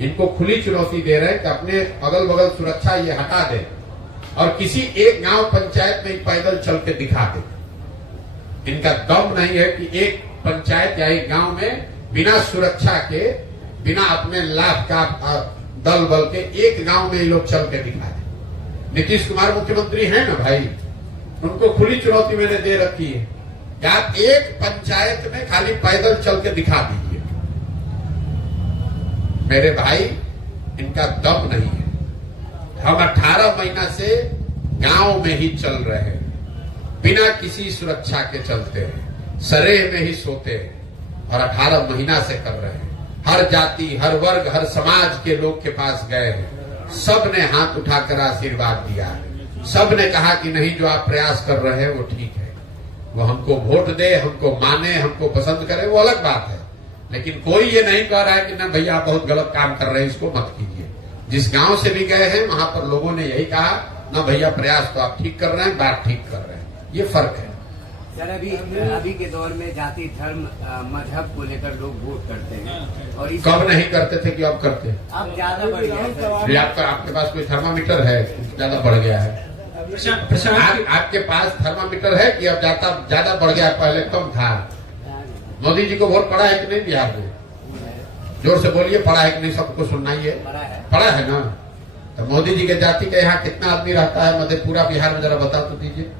इनको खुली चुनौती दे रहे हैं कि अपने अगल बगल सुरक्षा ये हटा दे और किसी एक गांव पंचायत में पैदल चल के दिखा दे। इनका दम नहीं है कि एक पंचायत या एक गांव में बिना सुरक्षा के, बिना अपने लाभ का दल बल के एक गांव में ये लोग चल के दिखा दे। नीतीश कुमार मुख्यमंत्री हैं ना भाई, उनको खुली चुनौती मैंने दे रखी है कि आप एक पंचायत में खाली पैदल चल के दिखा दीजिए। मेरे भाई, इनका दम नहीं है। हम 18 महीना से गांव में ही चल रहे हैं, बिना किसी सुरक्षा के चलते हैं, सरेह में ही सोते हैं और 18 महीना से कर रहे हैं। हर जाति, हर वर्ग, हर समाज के लोग के पास गए हैं, सब ने हाथ उठाकर आशीर्वाद दिया है। सब ने कहा कि नहीं, जो आप प्रयास कर रहे हैं वो ठीक है। वो हमको वोट दे, हमको माने, हमको पसंद करे, वो अलग बात है। लेकिन कोई ये नहीं कह रहा है कि ना भैया आप बहुत गलत काम कर रहे हैं, इसको मत कीजिए। जिस गांव से भी गए हैं वहां पर लोगों ने यही कहा, ना भैया प्रयास तो आप ठीक कर रहे हैं, बात ठीक कर रहे हैं। ये फर्क है। सर, अभी के दौर में जाति, धर्म, मजहब को लेकर लोग वोट करते हैं और कब नहीं करते थे कि अब करते हैं? अब ज्यादा बढ़ गया है। आपके पास कोई थर्मामीटर है? ज्यादा बढ़ गया है? आपके पास थर्मामीटर है कि अब ज्यादा बढ़ गया? पहले कम था। मोदी जी को वोट पड़ा है कि नहीं बिहार में? जोर से बोलिए, पड़ा है कि नहीं? सबको सुनना ही है। पड़ा है ना? तो मोदी जी के जाति के यहाँ कितना आदमी रहता है मधेपुरा बिहार में? जरा बता तो दीजिए।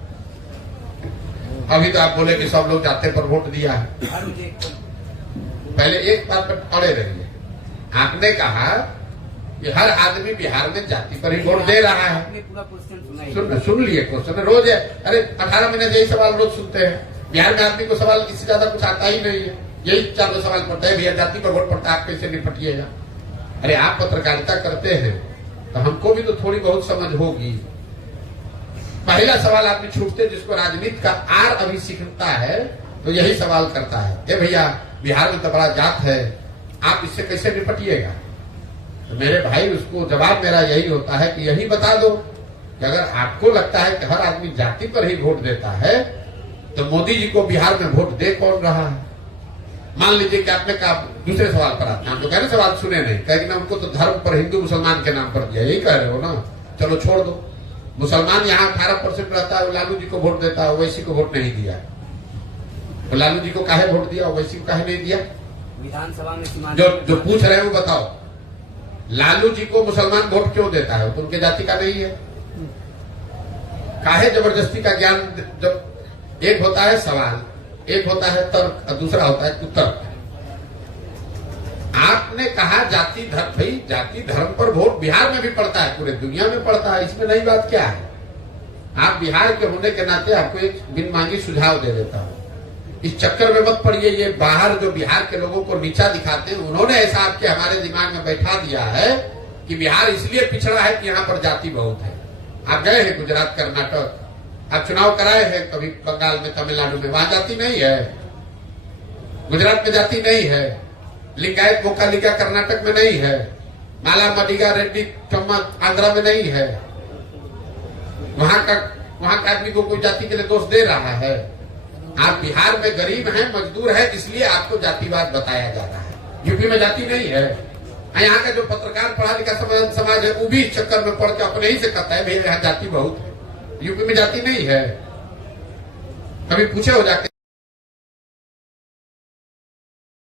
अभी तो आप बोले कि सब लोग जाते पर वोट दिया है। पहले एक बात पर अड़े रहिए। आपने कहा कि हर आदमी बिहार में जाति पर ही वोट दे रहा है। सुन लिए क्वेश्चन रोज है। अरे 18 महीने से यही सवाल रोज सुनते हैं। बिहार में आदमी को सवाल इससे ज्यादा कुछ आता ही नहीं है। यही 4 सवाल पड़ता है, भैया जाति पर वोट पड़ता है, आप कैसे निपटिएगा? अरे आप पत्रकारिता करते हैं तो हमको भी तो थोड़ी बहुत समझ होगी। पहला सवाल आदमी छूटते, जिसको राजनीति का आर अभी सीखता है तो यही सवाल करता है, ए भैया बिहार में तो बड़ा जात है, आप इससे कैसे निपटिएगा? तो मेरे भाई, उसको जवाब मेरा यही होता है कि यही बता दो कि अगर आपको लगता है कि हर आदमी जाति पर ही वोट देता है तो मोदी जी को बिहार में वोट दे कौन रहा है? मान लीजिए कि आपने कहा, दूसरे सवाल पर आते हैं, हम तो कह रहे सवाल सुने नहीं, कहेंगे ना उनको तो धर्म पर हिंदू मुसलमान के नाम पर दिया, यही कह रहे हो ना? चलो छोड़ दो। मुसलमान यहाँ 18% रहता है, वो लालू जी को वोट देता है, ओवैसी को वोट नहीं दिया। तो लालू जी को काहे वोट दिया, ओवैसी को काहे नहीं दिया? विधानसभा में जो पूछ रहे हैं वो बताओ, लालू जी को मुसलमान वोट क्यों देता है? तो उनके जाति का नहीं है। काहे जबरदस्ती का ज्ञान? जब एक होता है सवाल, एक होता है तर्क और दूसरा होता है कुतर्क। आपने कहा जाति धर्म, भाई जाति धर्म पर वोट बिहार में भी पड़ता है, पूरे दुनिया में पड़ता है, इसमें नई बात क्या है? आप बिहार के होने के नाते आपको एक बिन मांगी सुझाव दे देता हूं, इस चक्कर में मत पड़िए। ये बाहर जो बिहार के लोगों को नीचा दिखाते हैं, उन्होंने ऐसा आपके हमारे दिमाग में बैठा दिया है कि बिहार इसलिए पिछड़ा है कि यहाँ पर जाति बहुत है। आप गए हैं गुजरात, कर्नाटक, आप चुनाव कराए हैं कभी बंगाल में, तमिलनाडु में, वहां जाति नहीं है। गुजरात में जाति नहीं है। लिंगायत मोकालिका कर्नाटक में नहीं है। माला मडिगा रेड्डी कम्मा आंध्रा में नहीं है। वहां का आदमी को कोई जाति के लिए दोष दे रहा है? आप बिहार में गरीब हैं, मजदूर है, इसलिए आपको जातिवाद बताया जा रहा है। यूपी में जाति नहीं है। यहाँ का जो पत्रकार पढ़ा लिखा समाज है वो भी इस चक्कर में पड़ के अपने ही से कहता है भैया यहाँ जाति बहुत है। यूपी में जाति नहीं है। कभी पूछे हो जाके